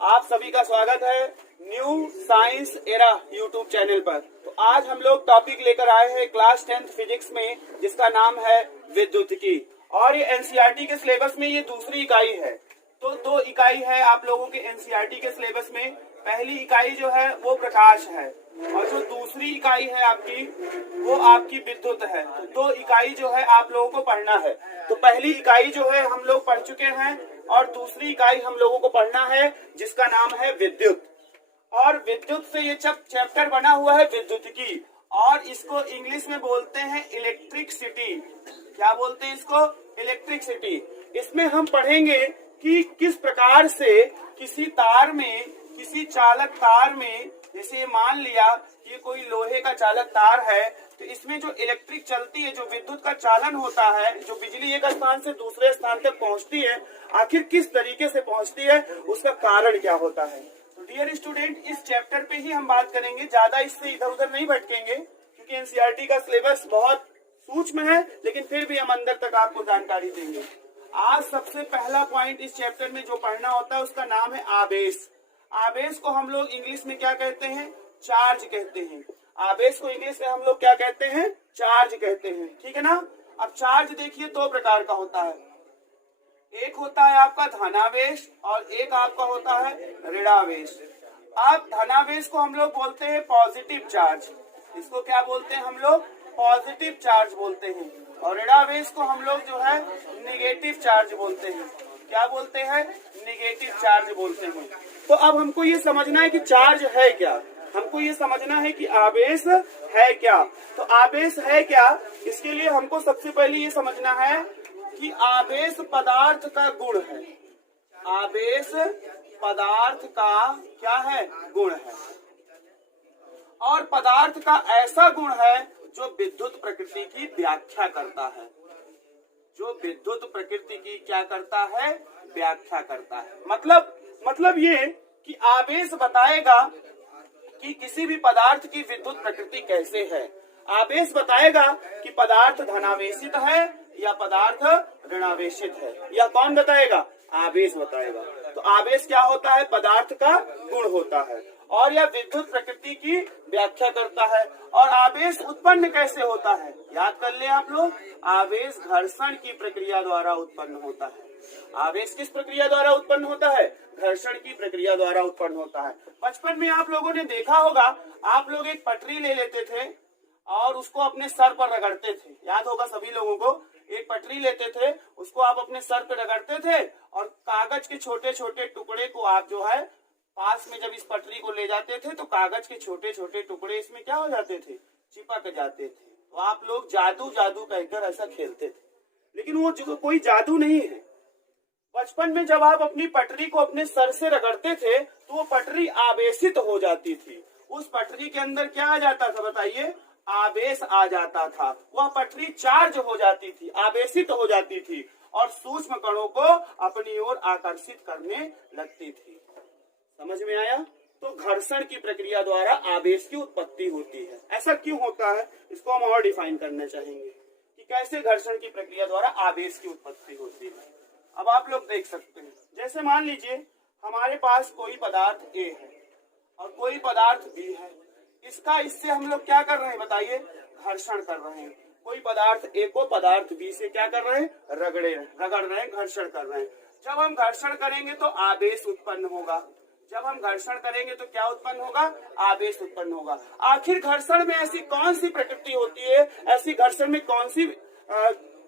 आप सभी का स्वागत है new science era YouTube channel पर। तो आज हम लोग टॉपिक लेकर आए हैं क्लास 10th फिजिक्स में, जिसका नाम है विद्युतिकी। और ये एनसीईआरटी के सिलेबस में ये दूसरी इकाई है। तो 2 इकाई है आप लोगों के एनसीईआरटी के सिलेबस में। पहली इकाई जो है वो प्रकाश है और जो दूसरी इकाई है आपकी वो आपकी विद्युत है। तो 2 इकाई जो है आप लोगों को पढ़ना है। तो पहली इकाई जो है हम लोग पढ़ चुके हैं और दूसरी इकाई हम लोगों को पढ़ना है जिसका नाम है विद्युत। और विद्युत से ये चैप्टर बना हुआ है विद्युतिकी, और इसको इंग्लिश में बोलते हैं इलेक्ट्रिसिटी। क्या बोलते हैं इसको? इलेक्ट्रिसिटी। इसमें हम पढ़ेंगे कि किस प्रकार से किसी तार में, किसी चालक तार में, जैसे मान लिया कि कोई लोहे का चालक तार है, तो इसमें जो इलेक्ट्रिक चलती है, जो विद्युत का चालन होता है, जो बिजली एक स्थान से दूसरे स्थान तक पहुंचती है, आखिर किस तरीके से पहुंचती है, उसका कारण क्या होता है। तो डियर स्टूडेंट, इस चैप्टर पे ही हम बात करेंगे, ज्यादा इससे इधर उधर नहीं भटकेंगे, क्योंकि एनसीईआरटी का सिलेबस बहुत सूक्ष्म है, लेकिन फिर भी हम अंदर तक आपको जानकारी देंगे। आज सबसे पहला पॉइंट इस चैप्टर में जो पढ़ना होता है उसका नाम है आवेश। आवेश को हम लोग इंग्लिश में क्या कहते हैं? चार्ज कहते हैं। आवेश को इंग्लिश में हम लोग क्या कहते हैं? चार्ज कहते हैं। ठीक है ना। अब चार्ज देखिए 2 प्रकार का होता है। एक होता है आपका धनावेश और एक आपका होता है ऋणावेश। अब धनावेश को हम लोग बोलते हैं पॉजिटिव चार्ज। इसको क्या बोलते हैं हम लोग? पॉजिटिव चार्ज बोलते हैं। और ऋणावेश को हम लोग जो है निगेटिव चार्ज बोलते हैं। क्या बोलते हैं? निगेटिव चार्ज बोलते हैं। तो अब हमको ये समझना है कि चार्ज है क्या, हमको ये समझना है कि आवेश है क्या। तो आवेश है क्या, इसके लिए हमको सबसे पहले ये समझना है कि आवेश पदार्थ का गुण है। आवेश पदार्थ का क्या है? गुण है। और पदार्थ का ऐसा गुण है जो विद्युत प्रकृति की व्याख्या करता है। जो विद्युत प्रकृति की क्या करता है? व्याख्या करता है। मतलब ये कि आवेश बताएगा कि किसी भी पदार्थ की विद्युत प्रकृति कैसे है। आवेश बताएगा कि पदार्थ धनावेशित है या पदार्थ ऋणावेशित है। यह कौन बताएगा? आवेश बताएगा। तो आवेश क्या होता है? पदार्थ का गुण होता है और यह विद्युत प्रकृति की व्याख्या करता है। और आवेश उत्पन्न कैसे होता है? याद कर ले आप लोग, आवेश घर्षण की प्रक्रिया द्वारा उत्पन्न होता है। आवेश किस प्रक्रिया द्वारा उत्पन्न होता है? घर्षण की प्रक्रिया द्वारा उत्पन्न होता है। बचपन में आप लोगों ने देखा होगा, आप लोग एक पटरी ले लेते थे और उसको अपने सर पर रगड़ते थे। याद होगा सभी लोगों को। एक पटरी लेते थे, उसको आप अपने सर पर रगड़ते थे और कागज के छोटे छोटे टुकड़े को आप जो है पास में जब इस पटरी को ले जाते थे तो कागज के छोटे छोटे टुकड़े इसमें क्या हो जाते थे? चिपक जाते थे। तो आप लोग जादू जादू कहकर ऐसा खेलते थे, लेकिन वो कोई जादू नहीं है। बचपन में जब आप अपनी पटरी को अपने सर से रगड़ते थे तो वो पटरी आवेशित हो जाती थी। उस पटरी के अंदर क्या आ जाता था बताइए? आवेश आ जाता था। वह पटरी चार्ज हो जाती थी, आवेशित हो जाती थी और सूक्ष्म कणों को अपनी ओर आकर्षित करने लगती थी। समझ में आया? तो घर्षण की प्रक्रिया द्वारा आवेश की उत्पत्ति होती है। ऐसा क्यों होता है, इसको हम और डिफाइन करना चाहेंगे कि कैसे घर्षण की प्रक्रिया द्वारा आवेश की उत्पत्ति होती है। अब आप लोग देख सकते हैं, जैसे मान लीजिए हमारे पास कोई पदार्थ ए है और कोई पदार्थ बी है। इससे हम लोग क्या कर रहे हैं बताइए? घर्षण कर रहे हैं। कोई पदार्थ ए को पदार्थ बी से क्या कर रहे हैं? रगड़ रहे हैं, घर्षण कर रहे हैं। जब हम घर्षण करेंगे तो आवेश उत्पन्न होगा। जब हम घर्षण करेंगे तो क्या उत्पन्न होगा? आवेश उत्पन्न होगा। आखिर घर्षण में ऐसी कौन सी प्रकृति होती है, ऐसी घर्षण में कौन सी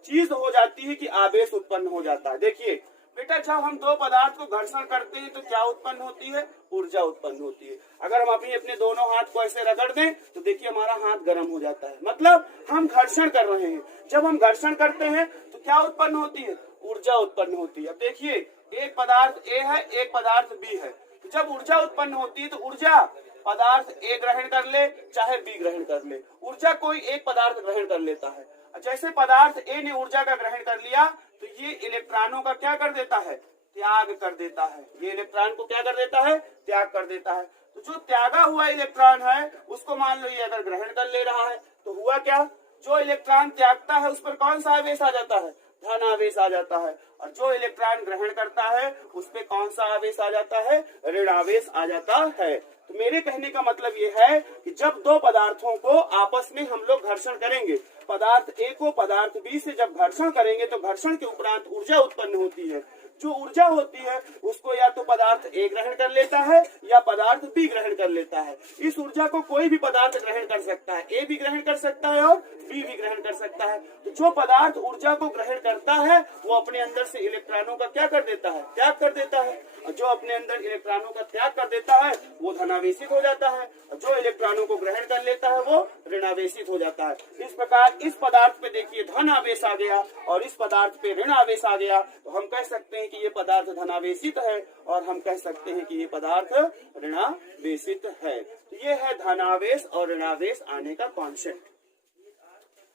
चीज हो जाती है कि आवेश उत्पन्न हो जाता है? देखिए बेटा, जब हम 2 पदार्थ को घर्षण करते हैं तो क्या उत्पन्न होती है? ऊर्जा उत्पन्न होती है। अगर हम अपने दोनों हाथ को ऐसे रगड़ दें तो देखिए हमारा हाथ गर्म हो जाता है, मतलब हम घर्षण कर रहे हैं। जब हम घर्षण करते हैं तो क्या उत्पन्न होती है? ऊर्जा उत्पन्न होती है। अब देखिए, एक पदार्थ ए है, एक पदार्थ बी है। जब ऊर्जा उत्पन्न होती है तो ऊर्जा पदार्थ ए ग्रहण कर ले चाहे बी ग्रहण कर ले, ऊर्जा कोई एक पदार्थ ग्रहण कर लेता है। जैसे पदार्थ ए ने ऊर्जा का ग्रहण कर लिया तो ये इलेक्ट्रॉनों का क्या कर देता है? त्याग कर देता है। ये इलेक्ट्रॉन को क्या कर देता है? त्याग कर देता है। तो जो त्यागा हुआ इलेक्ट्रॉन है उसको मान लो ये अगर ग्रहण कर ले रहा है तो हुआ क्या? जो इलेक्ट्रॉन त्यागता है उस पर कौन सा आवेश आ जाता है? धन आवेश आ जाता है। और जो इलेक्ट्रॉन ग्रहण करता है उस पे कौन सा आवेश आ जाता है, ऋण आवेश आ जाता है। तो मेरे कहने का मतलब ये है कि जब दो पदार्थों को आपस में हम लोग घर्षण करेंगे, पदार्थ ए को पदार्थ बी से जब घर्षण करेंगे तो घर्षण के उपरांत ऊर्जा उत्पन्न होती है। जो ऊर्जा होती है उसको या तो पदार्थ ए ग्रहण कर लेता है या पदार्थ बी ग्रहण कर लेता है। इस ऊर्जा को कोई भी पदार्थ ग्रहण कर सकता है, ए भी ग्रहण कर सकता है और बी भी ग्रहण कर सकता है। तो जो पदार्थ ऊर्जा को ग्रहण करता है वो अपने अंदर से इलेक्ट्रॉनों का क्या कर देता है, त्याग कर देता है। और जो अपने अंदर इलेक्ट्रॉनों का त्याग कर देता है वो धनावेशित हो जाता है, और जो इलेक्ट्रॉनों को ग्रहण कर लेता है वो ऋणावेशित हो जाता है। इस प्रकार इस पदार्थ पे देखिए धन आवेश आ गया और इस पदार्थ पे ऋण आवेश आ गया, तो हम कह सकते हैं कि ये पदार्थ धनावेशित है और हम कह सकते हैं कि ये पदार्थ ऋणावेशित है। तो ये है धनावेश और ऋणावेश आने का कॉन्सेप्ट।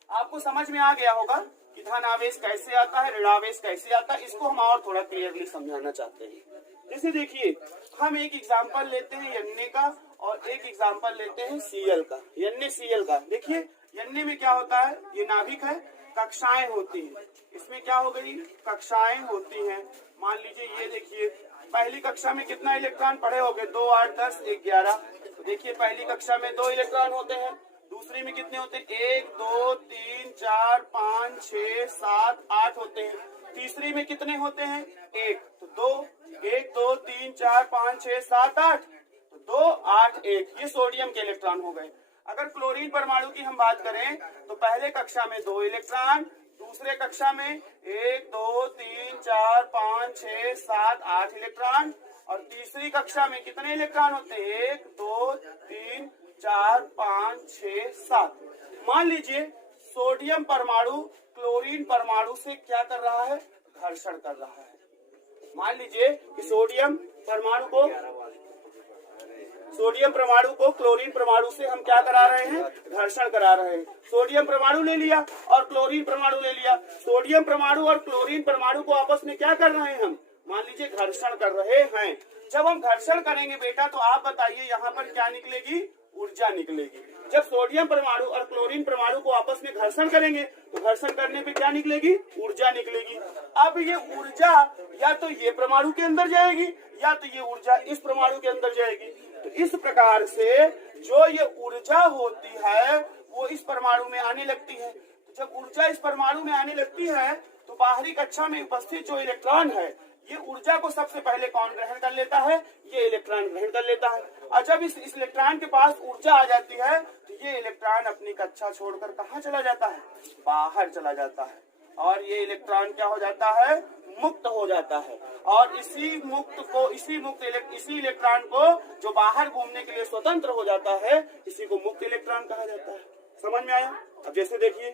आपको समझ में आ गया होगा कि धनावेश कैसे आता है, ऋणावेश कैसे आता है। इसको हम और थोड़ा क्लियरली समझाना चाहते हैं। जैसे देखिए, हम एक एग्जाम्पल लेते हैं एन का और एक एग्जाम्पल लेते हैं Cl का, NaCl का। देखिए Na में क्या होता है, ये नाभिक है, कक्षाएं होती हैं। इसमें क्या हो गई, कक्षाएं होती हैं। मान लीजिए ये देखिए, पहली कक्षा में कितना इलेक्ट्रॉन पढ़े होंगे, 2, 8, 10, 11। तो देखिए पहली कक्षा में 2 इलेक्ट्रॉन होते हैं, दूसरी में कितने होते हैं, 1, 2, 3, 4, 5, 6, 7, 8 होते हैं। तीसरी में कितने होते हैं, 1, तो 2, 1, 2, 3, 4, 5, 6, 7, 8, तो 2, 8, 1, ये सोडियम के इलेक्ट्रॉन हो गए। अगर क्लोरीन परमाणु की हम बात करें तो पहले कक्षा में 2 इलेक्ट्रॉन, दूसरे कक्षा में 1, 2, 3, 4, 5, 6, 7, 8 इलेक्ट्रॉन, और तीसरी कक्षा में कितने इलेक्ट्रॉन होते हैं, 1, 2, 3, 4, 5, 6, 7। मान लीजिए सोडियम परमाणु क्लोरीन परमाणु से क्या कर रहा है, घर्षण कर रहा है। मान लीजिए कि सोडियम परमाणु को क्लोरीन परमाणु से हम क्या करा रहे हैं, घर्षण करा रहे हैं। सोडियम परमाणु ले लिया और क्लोरीन परमाणु ले लिया। सोडियम परमाणु और क्लोरीन परमाणु को आपस में क्या कर रहे हैं, हम मान लीजिए घर्षण कर रहे हैं। जब हम घर्षण करेंगे बेटा तो आप बताइए यहाँ पर क्या निकलेगी, ऊर्जा निकलेगी। जब सोडियम परमाणु और क्लोरीन परमाणु को आपस में घर्षण करेंगे तो घर्षण करने पे क्या निकलेगी, ऊर्जा निकलेगी। अब ये ऊर्जा या तो ये परमाणु के अंदर जाएगी या तो ये ऊर्जा इस परमाणु के अंदर जाएगी। तो इस प्रकार से जो ये ऊर्जा होती है वो इस परमाणु में आने लगती है। तो जब ऊर्जा इस परमाणु में आने लगती है तो बाहरी कक्षा में उपस्थित जो इलेक्ट्रॉन है ये ऊर्जा को सबसे पहले कौन ग्रहण कर लेता है, ये इलेक्ट्रॉन ग्रहण कर लेता है। और जब इस इलेक्ट्रॉन के पास ऊर्जा आ जाती है तो ये इलेक्ट्रॉन अपनी कक्षा छोड़कर कहाँ चला जाता है, बाहर चला जाता है, और ये इलेक्ट्रॉन क्या हो जाता है, मुक्त हो जाता है। और इसी इलेक्ट्रॉन को जो बाहर घूमने के लिए स्वतंत्र हो जाता है, इसी को मुक्त इलेक्ट्रॉन कहा जाता है। समझ में आया। अब जैसे देखिए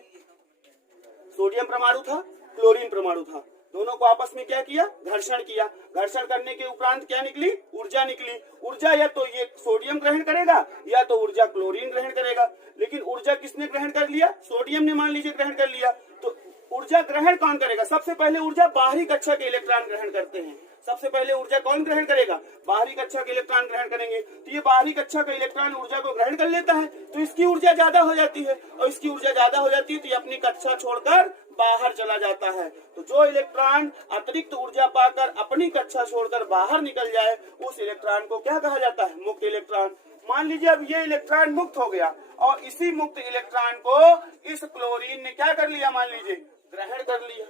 सोडियम परमाणु था, क्लोरीन परमाणु था, दोनों को आपस में क्या किया, घर्षण किया। घर्षण करने के उपरांत क्या निकली, ऊर्जा निकली। ऊर्जा या तो ये सोडियम ग्रहण करेगा या तो ऊर्जा क्लोरीन ग्रहण करेगा। लेकिन ऊर्जा किसने ग्रहण कर लिया, सोडियम ने मान लीजिए ग्रहण कर लिया। तो ऊर्जा ग्रहण कौन करेगा, सबसे पहले ऊर्जा बाहरी कक्षा के इलेक्ट्रॉन ग्रहण करते हैं। सबसे पहले ऊर्जा कौन ग्रहण करेगा, बाहरी कक्षा के इलेक्ट्रॉन ग्रहण करेंगे। तो ये बाहरी कक्षा का इलेक्ट्रॉन ऊर्जा को ग्रहण कर लेता है तो इसकी ऊर्जा ज्यादा हो जाती है, और इसकी ऊर्जा ज्यादा हो जाती है तो ये अपनी कक्षा छोड़कर बाहर चला जाता है। तो जो इलेक्ट्रॉन अतिरिक्त ऊर्जा पाकर अपनी कक्षा छोड़कर बाहर निकल जाए उस इलेक्ट्रॉन को क्या कहा जाता है, मुक्त इलेक्ट्रॉन। मान लीजिए अब ये इलेक्ट्रॉन मुक्त हो गया और इसी मुक्त इलेक्ट्रॉन को इस क्लोरीन ने क्या कर लिया, मान लीजिए ग्रहण कर लिया।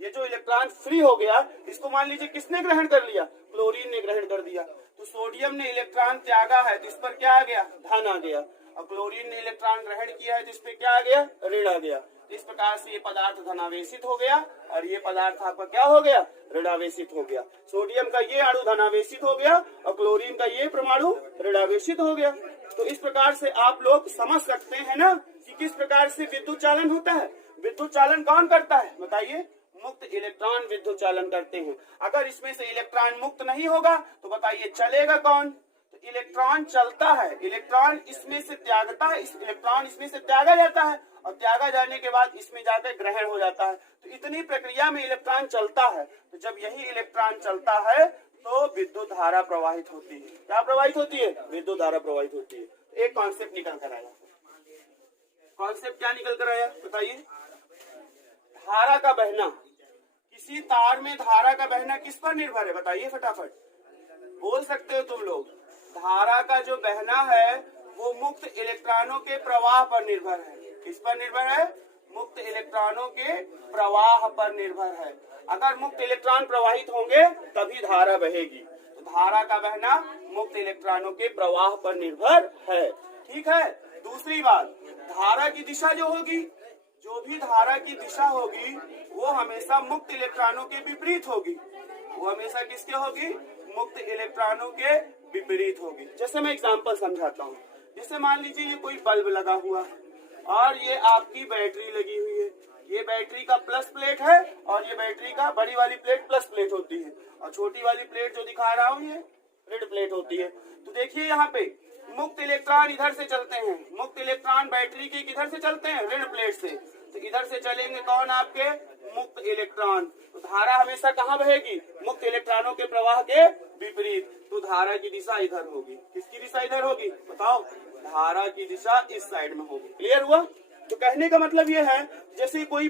ये जो इलेक्ट्रॉन फ्री हो गया इसको मान लीजिए किसने ग्रहण कर लिया, क्लोरीन ने ग्रहण कर दिया। तो सोडियम ने इलेक्ट्रॉन त्यागा है तो इस पर क्या आ गया, धन आ गया, और क्लोरीन ने इलेक्ट्रॉन ग्रहण किया है तो इस पर क्या आ गया, ऋण आ गया। इस प्रकार से ये पदार्थ धनावेशित हो गया और ये पदार्थ आपका क्या हो गया, ऋणावेशित हो गया। सोडियम का ये अणु धनावेशित हो गया और क्लोरीन का ये परमाणु ऋणावेशित हो गया। तो इस प्रकार से आप लोग समझ सकते हैं ना कि किस प्रकार से विद्युत चालन होता है। विद्युत चालन कौन करता है बताइए, मुक्त इलेक्ट्रॉन विद्युत चालन करते हैं। अगर इसमें से इलेक्ट्रॉन मुक्त नहीं होगा तो बताइए चलेगा कौन, तो इलेक्ट्रॉन चलता है, इलेक्ट्रॉन इसमें से त्यागता है, इलेक्ट्रॉन इसमें से त्यागा जाता है और त्यागा जाने के बाद इसमें जाकर ग्रहण हो जाता है। तो इतनी प्रक्रिया में इलेक्ट्रॉन चलता है। तो जब यही इलेक्ट्रॉन चलता है तो विद्युत धारा प्रवाहित होती है। क्या प्रवाहित होती है, विद्युत धारा प्रवाहित होती है। एक कॉन्सेप्ट निकल कर आया। कॉन्सेप्ट क्या निकल कर आया बताइए, धारा का बहना किसी तार में धारा का बहना किस पर निर्भर है, बताइए फटाफट, बोल सकते हो तुम लोग। धारा का जो बहना है वो मुक्त इलेक्ट्रॉनों के प्रवाह पर निर्भर है। किस पर निर्भर है? मुक्त इलेक्ट्रॉनों के प्रवाह पर निर्भर है। अगर मुक्त इलेक्ट्रॉन प्रवाहित होंगे तभी धारा बहेगी। तो धारा का बहना मुक्त इलेक्ट्रॉनों के प्रवाह पर निर्भर है। ठीक है। दूसरी बात, धारा की दिशा जो होगी, जो भी धारा की दिशा होगी वो हमेशा मुक्त इलेक्ट्रॉनों के विपरीत होगी। वो हमेशा किसके होगी? मुक्त इलेक्ट्रॉनों के विपरीत होगी। जैसे मैं एग्जांपल समझाता हूँ। जैसे मान लीजिए ये कोई बल्ब लगा हुआ और ये आपकी बैटरी लगी हुई है। ये बैटरी का प्लस प्लेट है और ये बैटरी का बड़ी वाली प्लेट प्लस प्लेट होती है और छोटी वाली प्लेट जो दिखा रहा हूँ ये रेड प्लेट होती है। तो देखिए यहाँ पे मुक्त इलेक्ट्रॉन इधर से चलते हैं। मुक्त इलेक्ट्रॉन बैटरी के किधर से चलते हैं? रेड प्लेट से। तो इधर से चलेंगे कौन? आपके मुक्त इलेक्ट्रॉन। तो धारा हमेशा कहाँ बहेगी? मुक्त इलेक्ट्रॉनों के प्रवाह के विपरीत। तो धारा की दिशा इधर होगी। किसकी दिशा इधर होगी? बताओ। धारा की दिशा इस साइड में होगी। क्लियर हुआ? तो कहने का मतलब ये है, जैसे कोई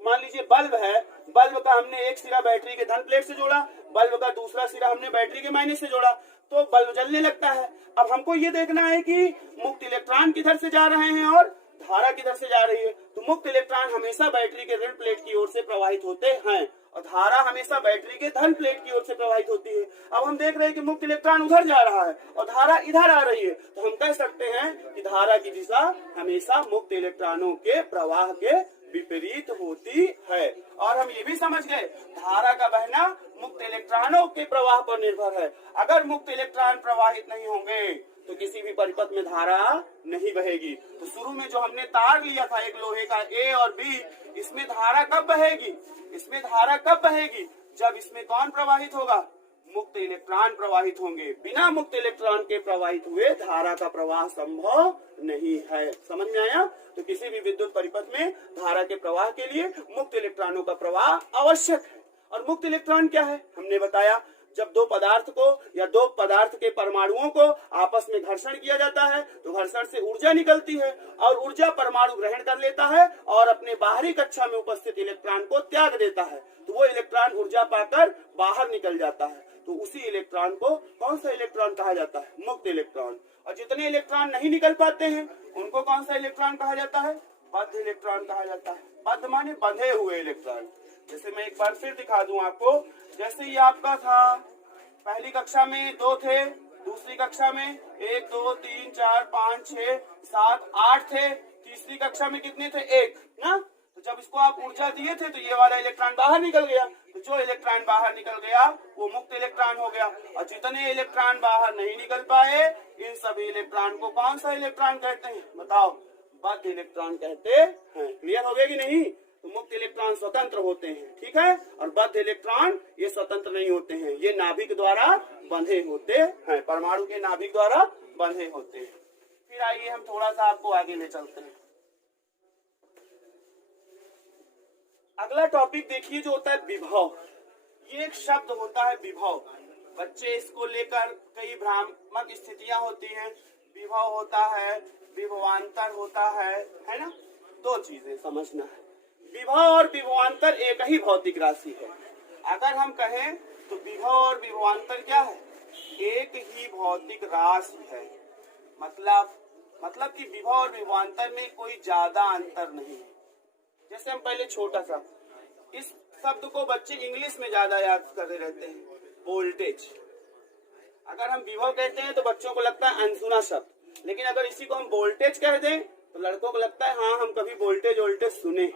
मान लीजिए बल्ब है, बल्ब का हमने एक सिरा बैटरी के धन प्लेट से जोड़ा, बल्ब का दूसरा सिरा हमने बैटरी के माइनस से जोड़ा, तो बल्ब जलने लगता है। अब हमको ये देखना है कि मुक्त इलेक्ट्रॉन किधर से जा रहे हैं और धारा किधर से जा रही है। तो मुक्त इलेक्ट्रॉन हमेशा बैटरी के ऋण प्लेट की ओर से प्रवाहित होते हैं और धारा हमेशा बैटरी के धन प्लेट की ओर से प्रवाहित होती है। अब हम देख रहे हैं कि मुक्त इलेक्ट्रॉन उधर जा रहा है और धारा इधर आ रही है, तो हम कह सकते हैं कि धारा की दिशा हमेशा मुक्त इलेक्ट्रॉनों के प्रवाह के विपरीत होती है। और हम ये भी समझ गए धारा का बहना मुक्त इलेक्ट्रॉनों के प्रवाह पर निर्भर है। अगर मुक्त इलेक्ट्रॉन प्रवाहित नहीं होंगे तो किसी भी परिपथ में धारा नहीं बहेगी। तो शुरू में जो हमने तार लिया था एक लोहे का ए और बी, इसमें धारा कब बहेगी? इसमें धारा कब बहेगी? जब इसमें कौन प्रवाहित होगा? मुक्त इलेक्ट्रॉन प्रवाहित होंगे। बिना मुक्त इलेक्ट्रॉन के प्रवाहित हुए धारा का प्रवाह संभव नहीं है। समझ में आया? तो किसी भी विद्युत परिपथ में धारा के प्रवाह के लिए मुक्त इलेक्ट्रॉनों का प्रवाह आवश्यक है। और मुक्त इलेक्ट्रॉन क्या है? हमने बताया, जब दो पदार्थ को या दो पदार्थ के परमाणुओं को आपस में घर्षण किया जाता है तो घर्षण से ऊर्जा निकलती है और ऊर्जा परमाणु ग्रहण कर लेता है और अपने बाहरी कक्षा में उपस्थित इलेक्ट्रॉन को त्याग देता है। तो वो इलेक्ट्रॉन ऊर्जा पाकर बाहर निकल जाता है। तो उसी इलेक्ट्रॉन को कौन सा इलेक्ट्रॉन कहा जाता है? मुक्त इलेक्ट्रॉन। और जितने इलेक्ट्रॉन नहीं निकल पाते हैं उनको कौन सा इलेक्ट्रॉन कहा जाता है? बद्ध इलेक्ट्रॉन कहा जाता है। बद्ध माने बंधे हुए इलेक्ट्रॉन। जैसे मैं एक बार फिर दिखा दूं आपको। जैसे ये आपका था, पहली कक्षा में 2 थे, दूसरी कक्षा में 1 2 3 4 5 6 7 8 थे, तीसरी कक्षा में कितने थे? 1 ना। तो जब इसको आप ऊर्जा दिए थे तो ये वाला इलेक्ट्रॉन बाहर निकल गया। तो जो इलेक्ट्रॉन बाहर निकल गया वो मुक्त इलेक्ट्रॉन हो गया। और जितने इलेक्ट्रॉन बाहर नहीं निकल पाए इन सभी इलेक्ट्रॉन को कौन सा इलेक्ट्रॉन कहते हैं? बताओ। बद्ध इलेक्ट्रॉन कहते हैं। क्लियर हो गया कि नहीं? तो मुक्त इलेक्ट्रॉन स्वतंत्र होते हैं, ठीक है, और बद्ध इलेक्ट्रॉन ये स्वतंत्र नहीं होते हैं, ये नाभिक द्वारा बंधे होते हैं, परमाणु के नाभिक द्वारा बंधे होते हैं। फिर आइए हम थोड़ा सा आपको आगे ले चलते हैं। अगला टॉपिक देखिए जो होता है विभव। ये एक शब्द होता है विभव। बच्चे इसको लेकर कई भ्रामक स्थितियां होती हैं। विभव होता है, विभवांतर होता है ना। 2 चीजें समझना है। विभव और विभवांतर एक ही भौतिक राशि है। अगर हम कहें तो विभव और विभवांतर क्या है? एक ही भौतिक राशि है। मतलब कि विभव और विभवांतर में कोई ज्यादा अंतर नहीं है। जैसे हम पहले छोटा सा इस शब्द को बच्चे इंग्लिश में ज्यादा याद करते रहते हैं, वोल्टेज। अगर हम विभव कहते हैं तो बच्चों को लगता है अनसुना शब्द, लेकिन अगर इसी को हम वोल्टेज कह दें तो लड़कों को लगता है हाँ हम कभी वोल्टेज सुने,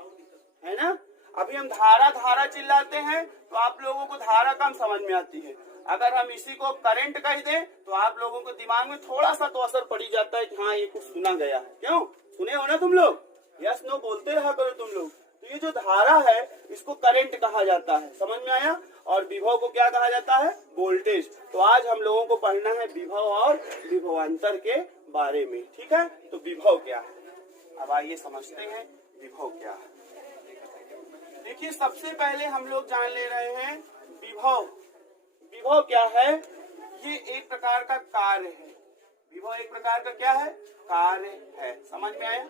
है ना। अभी हम धारा चिल्लाते हैं तो आप लोगों को धारा कम समझ में आती है। अगर हम इसी को करंट कह दें तो आप लोगों को दिमाग में थोड़ा सा तो असर पड़ जाता है कि हाँ ये कुछ सुना गया है। क्यों? सुने हो ना तुम लोग? यस नो बोलते रहा करो तुम लोग। तो ये जो धारा है इसको करंट कहा जाता है, समझ में आया। और विभव को क्या कहा जाता है? वोल्टेज। तो आज हम लोगों को पढ़ना है विभव और विभवांतर के बारे में, ठीक है। तो विभव क्या है, अब आइए समझते हैं विभव क्या है। देखिए सबसे पहले हम लोग जान ले रहे हैं विभव। विभव क्या है? ये एक प्रकार का कार्य है। विभव एक प्रकार का क्या है? कार्य है। समझ में आया?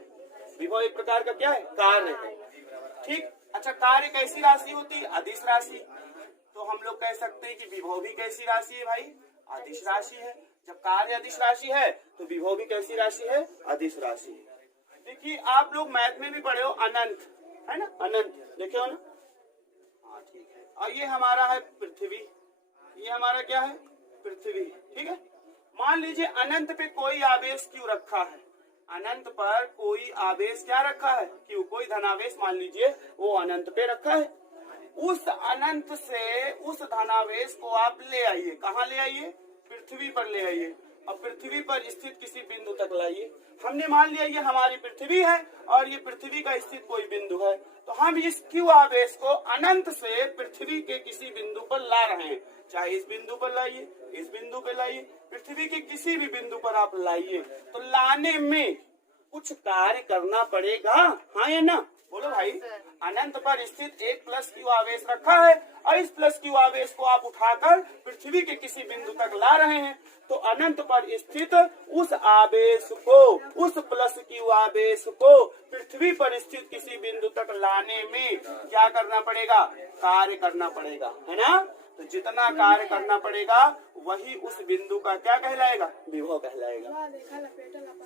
विभव एक प्रकार का क्या है? कार्य है। ठीक। अच्छा, कार्य कैसी राशि होती है? अदिश राशि। तो हम लोग कह सकते हैं कि विभव भी कैसी राशि है भाई? अदिश राशि है। जब कार्य अदिश राशि है तो विभव भी कैसी राशि है? अदिश राशि है। देखिए आप लोग मैथ में भी पढ़े हो अनंत, है ना? अनंत देखे हो ना? हाँ ठीक है। और ये हमारा है पृथ्वी, ये हमारा क्या है? पृथ्वी। ठीक है। मान लीजिए अनंत पे कोई आवेश क्यों रखा है? अनंत पर कोई आवेश क्या रखा है? क्यों? कोई धनावेश मान लीजिए वो अनंत पे रखा है। उस अनंत से उस धनावेश को आप ले आइए। कहाँ ले आइए? पृथ्वी पर ले आइए। और पृथ्वी पर स्थित किसी बिंदु तक लाइए। हमने मान लिया ये हमारी पृथ्वी है और ये पृथ्वी का स्थित कोई बिंदु है, तो हम इस क्यू आवेश को अनंत से पृथ्वी के किसी बिंदु पर ला रहे हैं। चाहे इस बिंदु पर लाइए, इस बिंदु पर लाइए, पृथ्वी के किसी भी बिंदु पर आप लाइए। तो लाने में कुछ कार्य करना पड़ेगा, हाँ या ना? बोलो भाई। अनंत पर स्थित एक प्लस क्यू आवेश रखा है और इस प्लस क्यू आवेश को आप उठाकर पृथ्वी के किसी बिंदु तक ला रहे हैं। तो अनंत पर स्थित उस आवेश को, उस प्लस क्यू आवेश को पृथ्वी पर स्थित किसी बिंदु तक लाने में क्या करना पड़ेगा? कार्य करना पड़ेगा, है ना? तो जितना कार्य करना पड़ेगा वही उस बिंदु का क्या कहलाएगा? विभव कहलाएगा।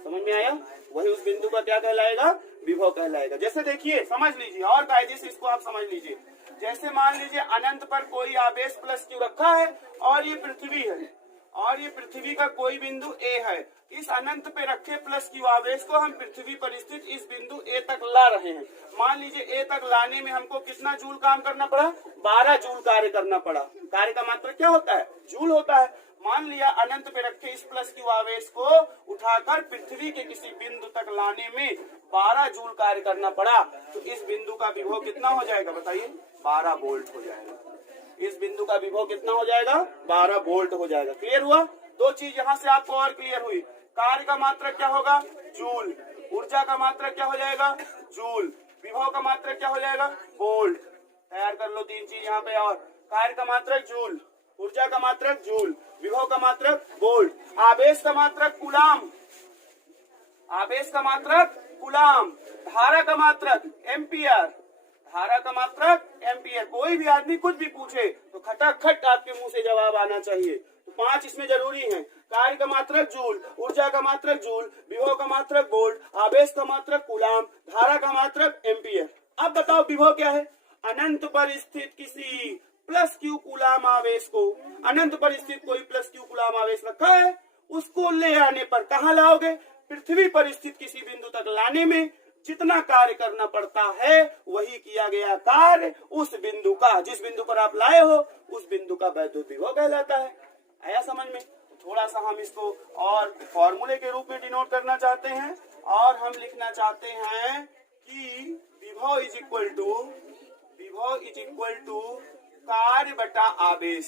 समझ में आया? वही उस बिंदु का क्या कहलाएगा? विभव कहलाएगा। जैसे देखिए, समझ लीजिए और कायदे से इसको आप समझ लीजिए। जैसे मान लीजिए अनंत पर कोई आवेश प्लस क्यू रखा है और ये पृथ्वी है और ये पृथ्वी का कोई बिंदु ए है। इस अनंत पे रखे प्लस क्यू आवेश को हम पृथ्वी पर स्थित इस बिंदु ए तक ला रहे हैं। मान लीजिए ए तक लाने में हमको कितना जूल काम करना पड़ा? 12 जूल कार्य करना पड़ा। कार्य का मात्रक क्या होता है? जूल होता है। मान लिया अनंत पे रखे इस प्लस क्यू आवेश को उठाकर पृथ्वी के किसी बिंदु तक लाने में 12 जूल कार्य करना पड़ा। तो इस बिंदु का विभव कितना हो जाएगा बताइए? 12 वोल्ट हो जाएगा। इस बिंदु का विभव कितना हो जाएगा? 12 वोल्ट हो जाएगा। क्लियर हुआ? दो चीज यहाँ से आपको और क्लियर हुई। कार्य का मात्रक क्या होगा? जूल। ऊर्जा का मात्रक क्या हो जाएगा? जूल। विभव का मात्रक क्या हो जाएगा? वोल्ट। तैयार कर लो तीन चीज यहाँ पे। और कार्य का मात्रक जूल, ऊर्जा का मात्रक जूल, विभव का मात्रक वोल्ट, आवेश का मात्रक कूलाम, आवेश का मात्रक कूलाम, धारा का मात्रक एम्पियर, धारा का मात्रक एम्पियर। कोई भी आदमी कुछ भी पूछे तो खटाखट आपके मुंह से जवाब आना चाहिए। तो 5 इसमें जरूरी हैं। कार्य का मात्रक जूल, ऊर्जा का मात्रक जूल, विभव का मात्रक वोल्ट, आवेश का मात्रक कूलाम, धारा का मात्रक एम्पियर। अब बताओ विभव क्या है? अनंत पर स्थित किसी प्लस क्यू कूलाम आवेश को, अनंत पर स्थित कोई प्लस क्यू कूलाम आवेश रखा है, उसको ले आने पर कहाँ लाओगे? पृथ्वी पर स्थित किसी बिंदु तक लाने में जितना कार्य करना पड़ता है वही किया गया कार्य उस बिंदु का, जिस बिंदु पर आप लाए हो उस बिंदु का वैद्युत विभव कहलाता है। आया समझ में? थोड़ा सा हम इसको और फॉर्मूले के रूप में डिनोट करना चाहते हैं और हम लिखना चाहते हैं कि विभव इज इक्वल टू कार्य बटा आवेश।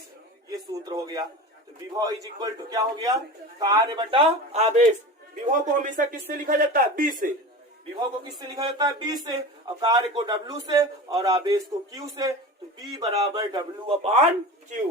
ये सूत्र हो गया। तो विभव इज इक्वल टू क्या हो गया? कार्य बटा आवेश। विभव को हमेशा किससे लिखा जाता है? बी से। विभव को किससे लिखा जाता है? बी से। और कार्य को डब्ल्यू से और आवेश को क्यू से। तो बी बराबर डब्ल्यू अपॉन क्यू।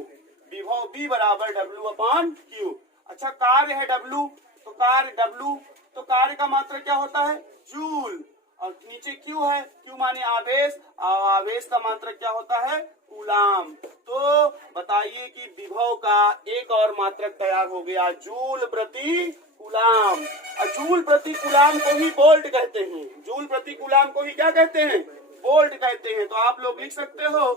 विभव बी बराबर डब्ल्यू अपॉन क्यू। अच्छा, कार्य है डब्ल्यू, तो कार्य डब्ल्यू, तो कार्य का मात्रक क्या होता है? जूल। और नीचे क्यू है, क्यू माने आवेश, और आवेश का मात्रक क्या होता है? कूलाम। तो बताइए कि विभव का एक और मात्रक तैयार हो गया, जूल प्रति कूलाम। और जूल प्रति कूलाम को ही वोल्ट कहते हैं। जूल प्रति कूलाम को ही क्या कहते हैं? वोल्ट कहते हैं। तो आप लोग लिख सकते हो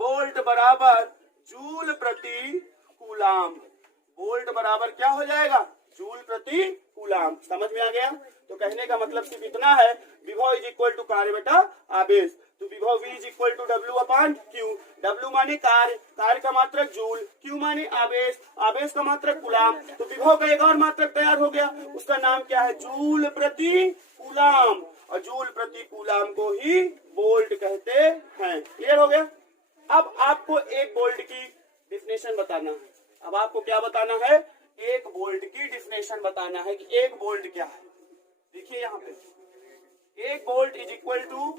वोल्ट बराबर जूल प्रति कूलाम। वोल्ट बराबर क्या हो जाएगा? जूल प्रति कूलाम। समझ में आ गया? तो कहने का मतलब सिर्फ इतना है, विभव इज इक्वल टू कार्य बटा आवेश। तो विभव V is equal to W upon Q. W माने कार्य, कार्य का मात्रक जूल, क्यू माने आवेश, आवेश का मात्रक कूलाम। तो विभव का एक और मात्रक तैयार हो गया, उसका नाम क्या है? जूल प्रति कूलाम। और जूल प्रति कूलाम को ही वोल्ट कहते हैं। क्लियर हो गया? अब आपको एक वोल्ट की डिफिनेशन बताना है। अब आपको क्या बताना है? एक वोल्ट की डिफिनेशन बताना है कि एक वोल्ट क्या है। देखिए यहाँ पे, एक volt is equal to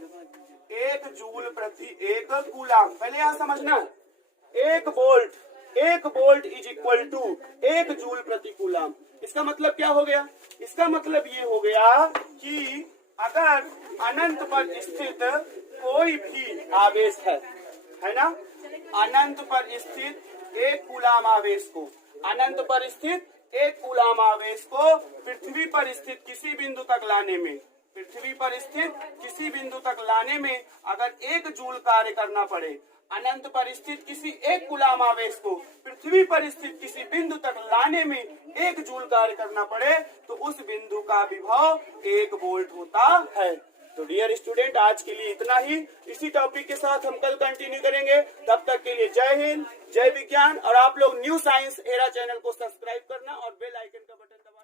1 joule प्रति 1 कूलाम। पहले यहाँ समझना, एक volt is equal to 1 joule प्रति कूलाम। इसका मतलब क्या हो गया? इसका मतलब ये हो गया कि अगर अनंत पर स्थित कोई भी आवेश है ना, अनंत पर स्थित एक कूलाम आवेश को, अनंत पर स्थित एक कूलाम आवेश को पृथ्वी पर स्थित किसी बिंदु तक लाने में, पृथ्वी पर स्थित किसी बिंदु तक लाने में अगर 1 जूल कार्य करना पड़े, अनंत पर स्थित किसी एक कूलाम आवेश को पृथ्वी पर स्थित किसी बिंदु तक लाने में 1 जूल कार्य करना पड़े तो उस बिंदु का विभव 1 वोल्ट होता है। तो डियर स्टूडेंट, आज के लिए इतना ही। इसी टॉपिक के साथ हम कल कंटिन्यू करेंगे। तब तक के लिए जय हिंद, जय विज्ञान। और आप लोग न्यू साइंस एरा चैनल को सब्सक्राइब करना और बेल आइकन का बटन दबाना।